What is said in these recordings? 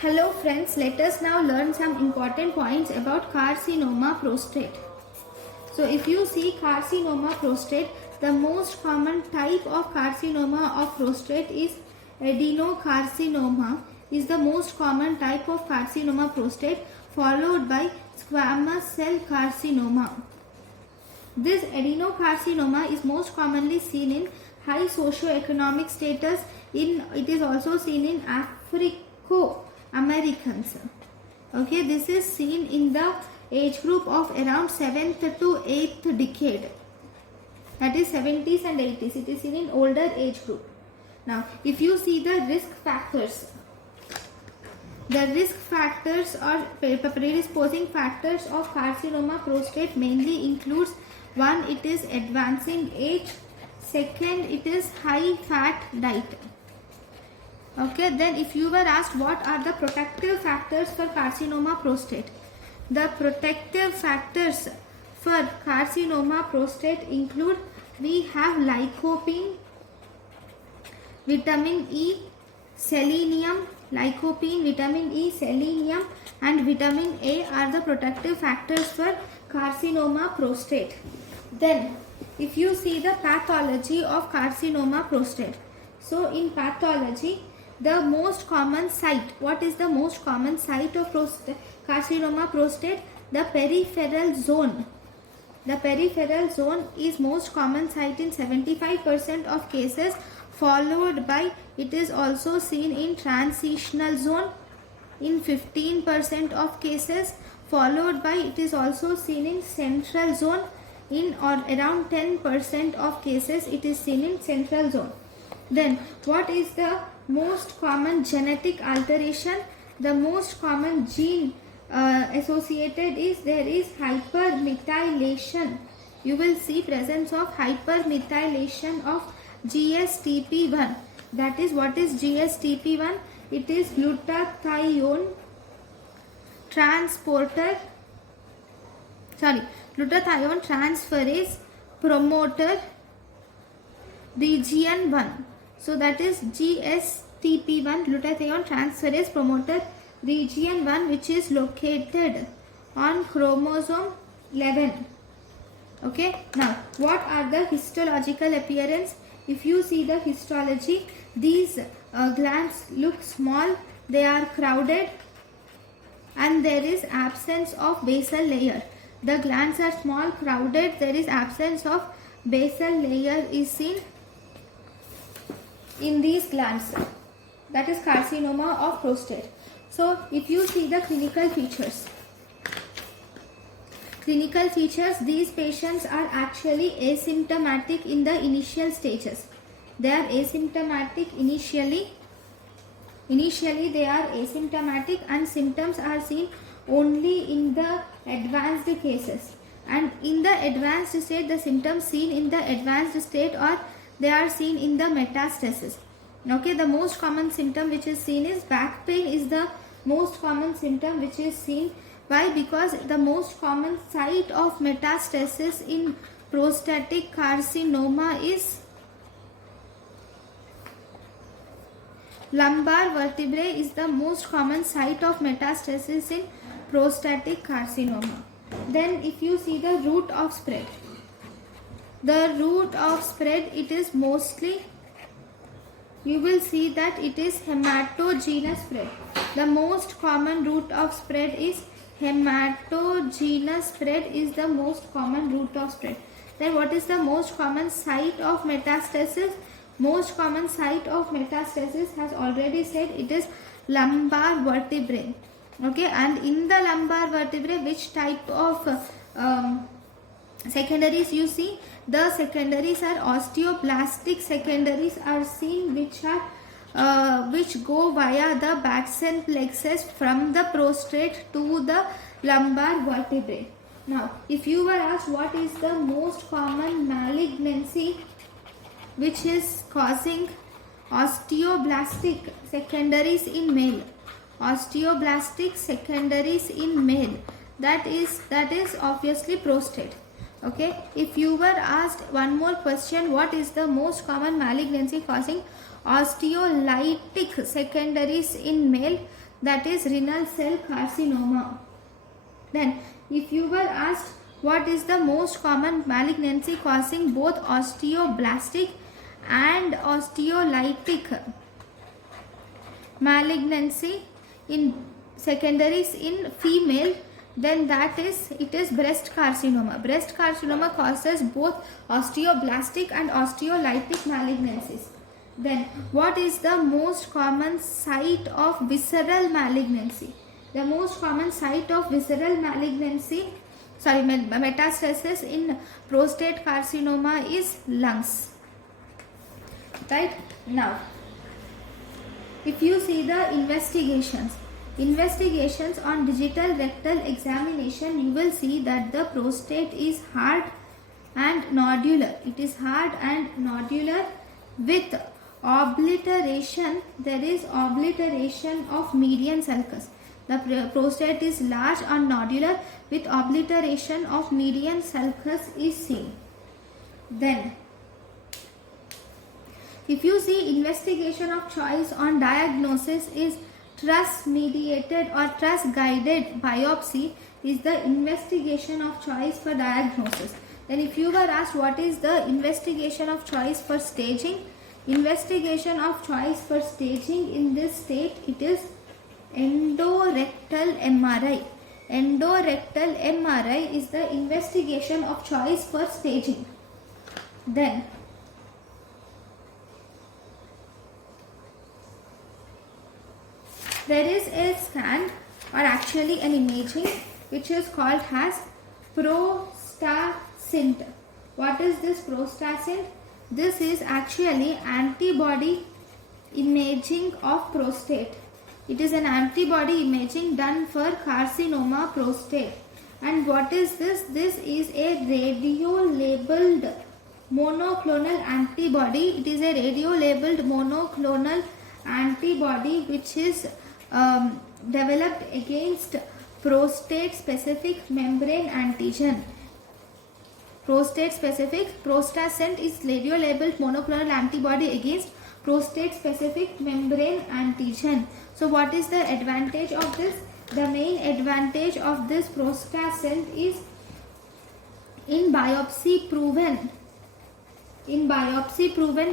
Hello friends, let us now learn some important points about carcinoma prostate. So if you see carcinoma prostate, the most common type of carcinoma of prostate is adenocarcinoma is the most common type of carcinoma prostate, followed by squamous cell carcinoma. This adenocarcinoma is most commonly seen in high socio-economic status. It is also seen in Africo-Americans. Okay, this is seen in the age group of around 7th to 8th decade. That is 70s and 80s. It is seen in older age group. Now, if you see the risk factors or predisposing factors of carcinoma prostate mainly includes: one, it is advancing age; second, it is high fat diet. Okay, then if you were asked what are the protective factors for carcinoma prostate, the protective factors for carcinoma prostate include: we have lycopene, vitamin E, selenium. Lycopene, vitamin E, selenium and vitamin A are the protective factors for carcinoma prostate. Then if you see the pathology of carcinoma prostate, so in pathology, the most common site, what is the most common site of carcinoma prostate? The peripheral zone. The peripheral zone is most common site in 75% of cases, followed by it is also seen in transitional zone in 15% of cases, followed by it is also seen in central zone in or around 10% of cases it is seen in central zone. Then what is the most common genetic alteration? The most common gene associated is there is hypermethylation. You will see presence of hypermethylation of GSTP1. That is, what is GSTP1? It is glutathione transferase promoter region 1. So that is GSTP1, glutathione transferase promoter region 1, which is located on chromosome 11. Okay, now what are the histological appearance? If you see the histology, these glands look small, they are crowded and there is absence of basal layer. The glands are small, crowded, there is absence of basal layer is seen in these glands. That is carcinoma of prostate. So if you see the clinical features, these patients are actually asymptomatic in the initial stages. They are asymptomatic initially. Initially they are asymptomatic and symptoms are seen only in the advanced cases. And in the advanced state, the symptoms seen in the advanced state or they are seen in the metastasis. Okay, the most common symptom which is seen is back pain is the most common symptom which is seen. Why? Because the most common site of metastasis in prostatic carcinoma is lumbar vertebrae is the most common site of metastasis in prostatic carcinoma. Then if you see the route of spread, it is mostly, you will see that it is hematogenous spread. The most common route of spread is hematogenous spread is the most common route of spread. Then what is the most common site of metastasis? Most common site of metastasis, has already said, it is lumbar vertebrae. Okay, and in the lumbar vertebrae, which type of secondaries you see? The secondaries are osteoblastic secondaries are seen, which go via the Batson plexus from the prostate to the lumbar vertebrae. Now, if you were asked what is the most common malignancy which is causing osteoblastic secondaries in male, that is obviously prostate. Okay, if you were asked one more question, what is the most common malignancy causing osteolytic secondaries in male, that is renal cell carcinoma. Then if you were asked what is the most common malignancy causing both osteoblastic and osteolytic malignancy in secondaries in female, then it is breast carcinoma. Breast carcinoma causes both osteoblastic and osteolytic malignancies. Then what is the most common site of visceral malignancy? The most common site of visceral malignancy, metastasis in prostate carcinoma is lungs. Right? Now, if you see the investigations on digital rectal examination, you will see that the prostate is hard and nodular. It is hard and nodular with obliteration. There is obliteration of median sulcus. The prostate is large and nodular with obliteration of median sulcus is seen. Then, if you see investigation of choice on diagnosis is TRUS mediated or TRUS guided biopsy is the investigation of choice for diagnosis. Then if you were asked what is the investigation of choice for staging, investigation of choice for staging in this state, it is endorectal MRI. Endorectal MRI is the investigation of choice for staging. Then there is a scan or actually an imaging which is called as ProstaSynth. What is this ProstaSynth? This is actually antibody imaging of prostate. It is an antibody imaging done for carcinoma prostate. And what is this? This is a radio-labeled monoclonal antibody. It is a radio-labeled monoclonal antibody which is developed against prostate-specific membrane antigen. Prostate-specific ProstaSynth is radio-labeled monoclonal antibody against prostate-specific membrane antigen. So what is the advantage of this? The main advantage of this ProstaSynth is in biopsy proven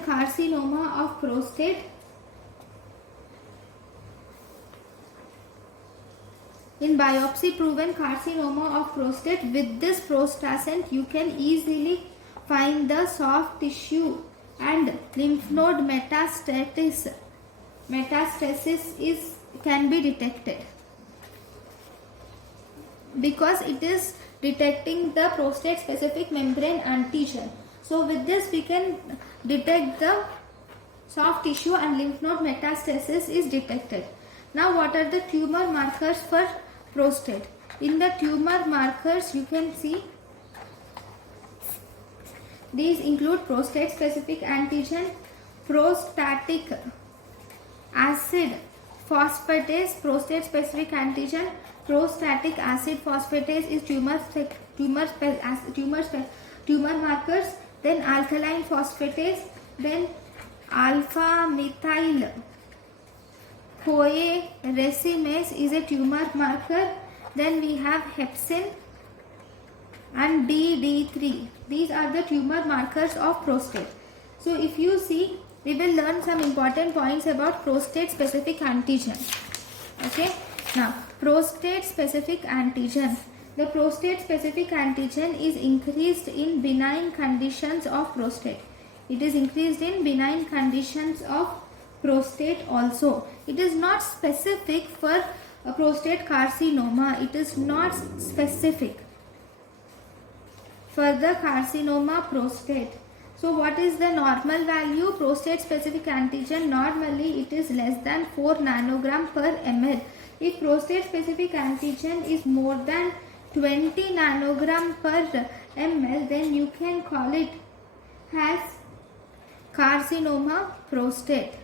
carcinoma of prostate. In biopsy proven carcinoma of prostate, with this ProstaSynth you can easily find the soft tissue and lymph node metastasis can be detected because it is detecting the prostate specific membrane antigen. So with this we can detect the soft tissue and lymph node metastasis is detected. Now what are the tumor markers for prostate? In the tumor markers you can see these include prostate specific antigen, prostatic acid phosphatase, prostate specific antigen, prostatic acid phosphatase is tumor markers, then alkaline phosphatase, then alpha methyl CoA racemase is a tumor marker, then we have hepsin and DD3. These are the tumor markers of prostate. So if you see, we will learn some important points about prostate specific antigen. Okay, now prostate specific antigen. The prostate specific antigen is increased in benign conditions of prostate. It is increased in benign conditions of prostate also. It is not specific for a prostate carcinoma. It is not specific for the carcinoma prostate. So what is the normal value? Prostate specific antigen, normally it is less than 4 nanogram per ml. If prostate specific antigen is more than 20 nanogram per ml, then you can call it as carcinoma prostate.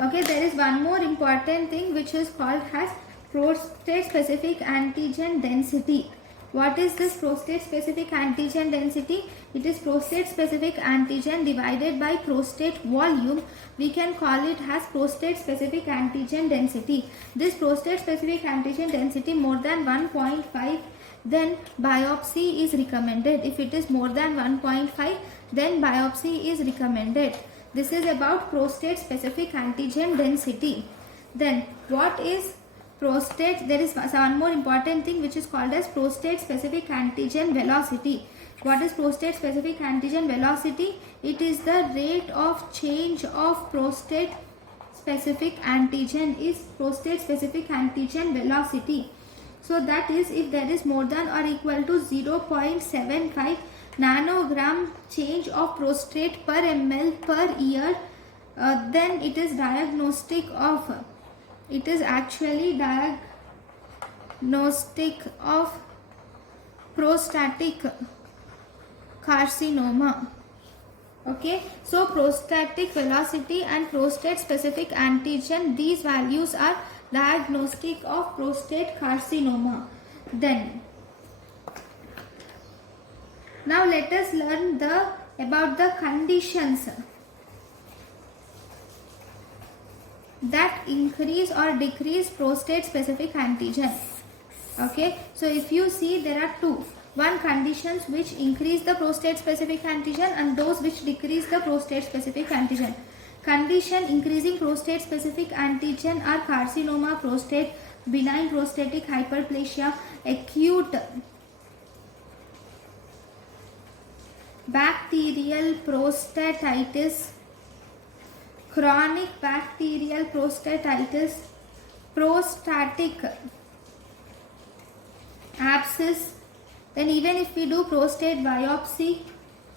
Okay, there is one more important thing which is called as prostate specific antigen density. What is this prostate specific antigen density? It is prostate specific antigen divided by prostate volume. We can call it as prostate specific antigen density. This prostate specific antigen density more than 1.5, then biopsy is recommended. If it is more than 1.5, then biopsy is recommended. This is about prostate specific antigen density. Then what is prostate? There is one more important thing which is called as prostate specific antigen velocity. What is prostate specific antigen velocity? It is the rate of change of prostate specific antigen, is prostate specific antigen velocity. So that is, if there is more than or equal to 0.75 nanogram change of prostate per ml per year, then it is diagnostic of, it is actually diagnostic of prostatic carcinoma. Okay, so prostatic velocity and prostate specific antigen, these values are diagnostic of prostate carcinoma. Then now let us learn about the conditions that increase or decrease prostate specific antigen. Okay, so if you see, there are two. One, conditions which increase the prostate specific antigen, and those which decrease the prostate specific antigen. Condition increasing prostate specific antigen are carcinoma prostate, benign prostatic hyperplasia, acute bacterial prostatitis, chronic bacterial prostatitis, prostatic abscess. Then even if we do prostate biopsy,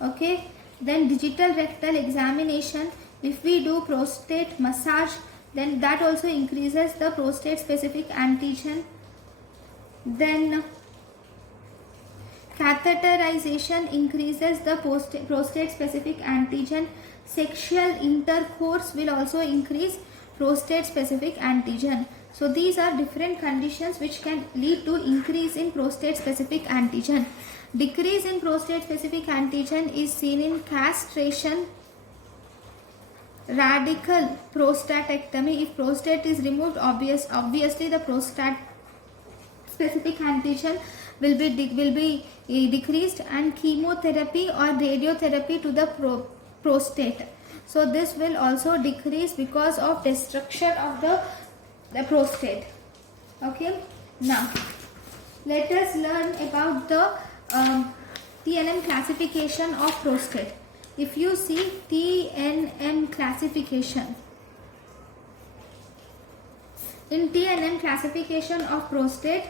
okay, then digital rectal examination, if we do prostate massage, then that also increases the prostate specific antigen. Then catheterization increases the prostate specific antigen. Sexual intercourse will also increase prostate specific antigen. So these are different conditions which can lead to increase in prostate specific antigen. Decrease in prostate specific antigen is seen in castration, radical prostatectomy. If prostate is removed, obviously the prostate specific antigen will be decreased, and chemotherapy or radiotherapy to the prostate. So this will also decrease because of destruction of the prostate. Okay, now let us learn about the TNM classification of prostate. If you see TNM classification, in TNM classification of prostate,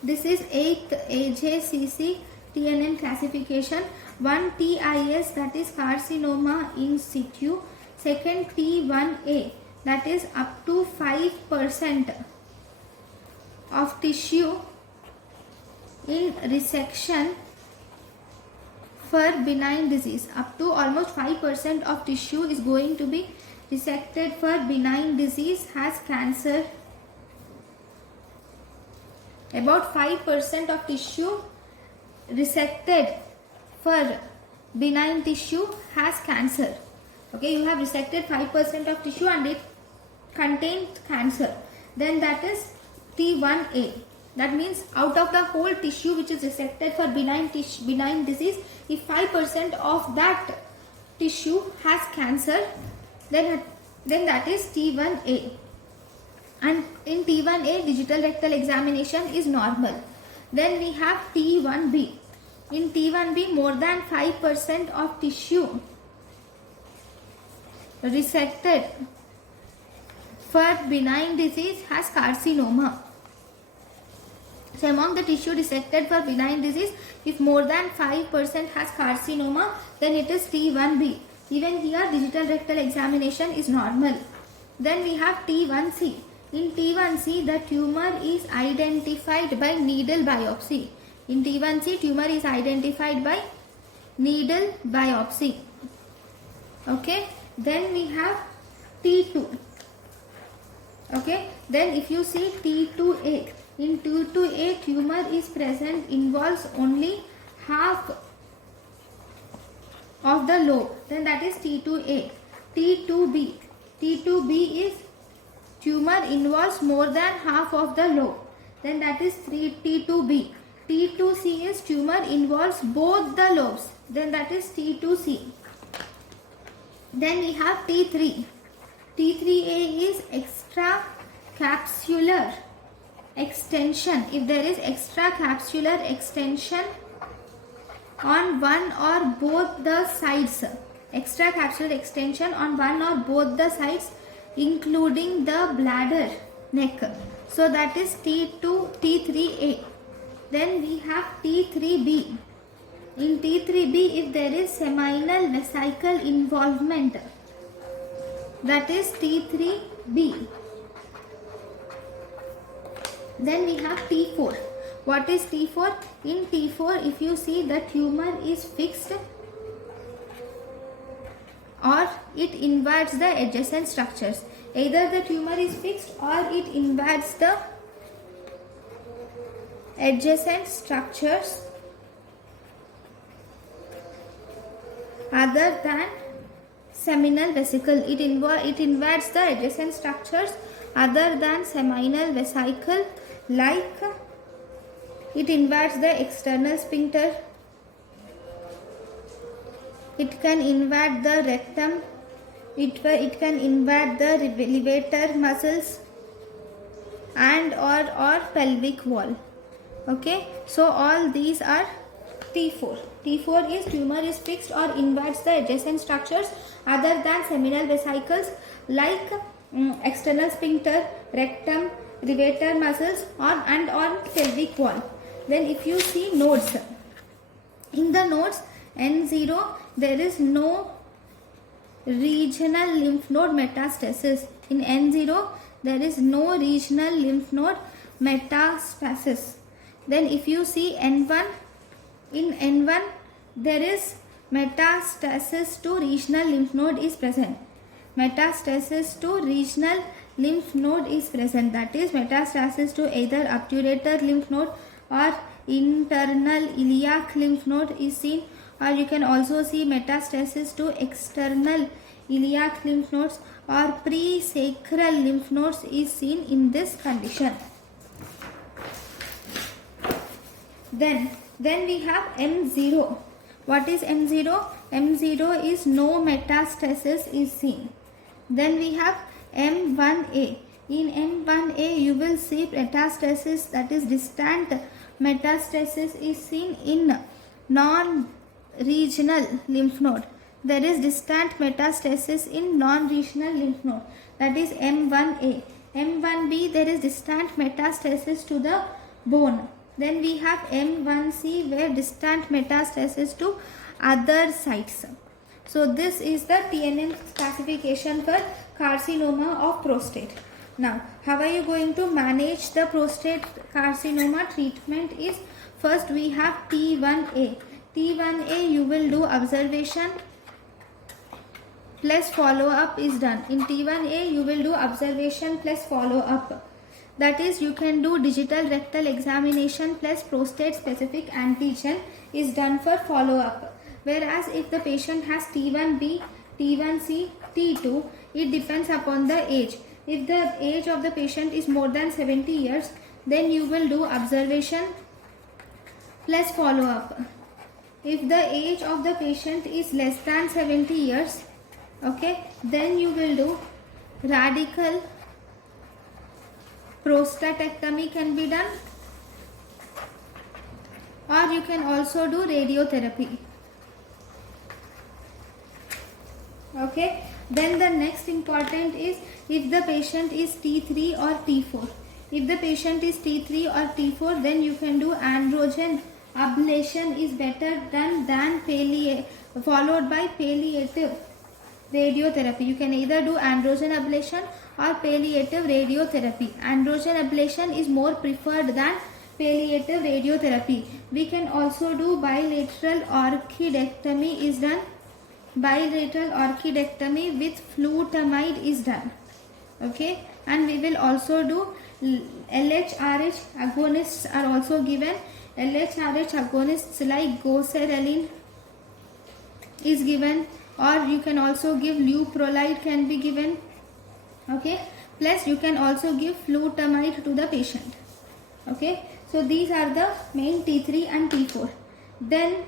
this is 8th AJCC TNM classification. 1 TIS, that is carcinoma in situ. Second T1A, that is up to 5% of tissue in resection for benign disease. Up to almost 5% of tissue is going to be resected for benign disease, has cancer. About 5% of tissue resected for benign tissue has cancer. Okay, you have resected 5% of tissue and it contains cancer. Then that is T1A. That means out of the whole tissue which is resected for benign disease, if 5% of that tissue has cancer, then that is T1A. And in T1A, digital rectal examination is normal. Then we have T1B. In T1B, more than 5% of tissue resected for benign disease has carcinoma. So among the tissue resected for benign disease, if more than 5% has carcinoma, then it is T1B. Even here, digital rectal examination is normal. Then we have T1C. In T1C, the tumor is identified by needle biopsy. In T1C, tumor is identified by needle biopsy. Okay. Then we have T2. Okay. Then if you see T2A, In T2A, tumor is present involves only half of the lobe, then that is T2A. T2B. T2B is tumor involves more than half of the lobe, then that is T2B. T2C is tumor involves both the lobes, then that is T2C. Then we have T3. T3A is extracapsular extension. If there is extracapsular extension on one or both the sides, extracapsular extension on one or both the sides, including the bladder neck, so that is T3A. Then we have T3B. In T3B, if there is seminal vesicle involvement, that is T3B. Then we have T4. What is T4? In T4, if you see the tumor is fixed or it invades the adjacent structures. Either the tumor is fixed or it invades the adjacent structures other than seminal vesicle. It invades the adjacent structures other than seminal vesicle, like it invades the external sphincter, it can invade the rectum, it can invade the levator muscles and or pelvic wall. Okay, so all these are T4. T4 is tumor is fixed or invades the adjacent structures other than seminal vesicles, like external sphincter, rectum, levator muscles and on pelvic wall. Then if you see nodes, in the nodes N0 there is no regional lymph node metastasis. In N0 there is no regional lymph node metastasis. Then if you see N1, in N1 there is metastasis to regional lymph node is present. Metastasis to regional lymph node is present, that is metastasis to either obturator lymph node or internal iliac lymph node is seen, or you can also see metastasis to external iliac lymph nodes or pre-sacral lymph nodes is seen in this condition. Then we have M0. What is M0? M0 is no metastasis is seen. Then we have M1A. In M1A you will see metastasis, that is distant metastasis is seen in non-regional lymph node. There is distant metastasis in non-regional lymph node, that is M1A. M1B, there is distant metastasis to the bone. Then we have M1C, where distant metastasis to other sites. So this is the TNM classification for carcinoma of prostate. Now, how are you going to manage the prostate carcinoma? Treatment is, first we have T1A. T1A you will do observation plus follow up is done. In T1A you will do observation plus follow up. That is, you can do digital rectal examination plus prostate specific antigen is done for follow up. Whereas if the patient has T1B, T1C, T2, it depends upon the age. If the age of the patient is more than 70 years, then you will do observation plus follow up. If the age of the patient is less than 70 years, okay, then you will do radical prostatectomy can be done, or you can also do radiotherapy. Okay, then the next important is if the patient is T3 or T4. If the patient is T3 or T4, then you can do androgen ablation is better than followed by palliative radiotherapy. You can either do androgen ablation or palliative radiotherapy. Androgen ablation is more preferred than palliative radiotherapy. We can also do bilateral orchidectomy is done. Bilateral orchidectomy with flutamide is done. Okay, and we will also do LHRH agonists are also given. LHRH agonists like goserelin is given, or you can also give leuprolide can be given. Okay, plus you can also give flutamide to the patient. Okay, so these are the main T3 and T4. Then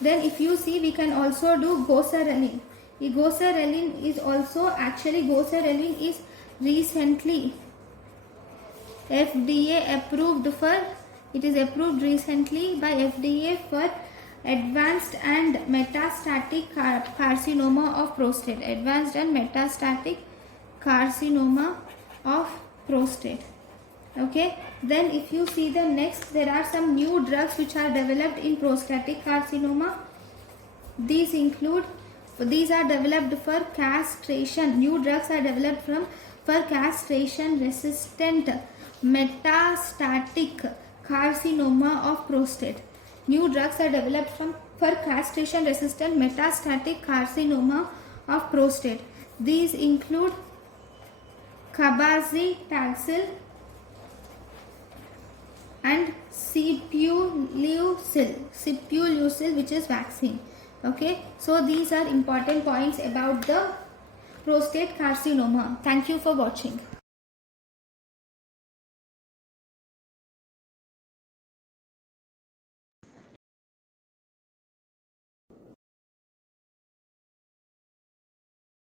if you see, we can also do goserelin. Goserelin is also, actually goserelin is recently FDA approved for, it is approved recently by FDA for advanced and metastatic carcinoma of prostate. Advanced and metastatic carcinoma of prostate. Okay, then if you see the next, there are some new drugs which are developed in prostatic carcinoma. These are developed for castration. New drugs are developed for castration resistant metastatic carcinoma of prostate. New drugs are developed for castration resistant metastatic carcinoma of prostate. These include cabazitaxel and sipuleucel, which is vaccine. Okay, so these are important points about the prostate carcinoma. Thank you for watching.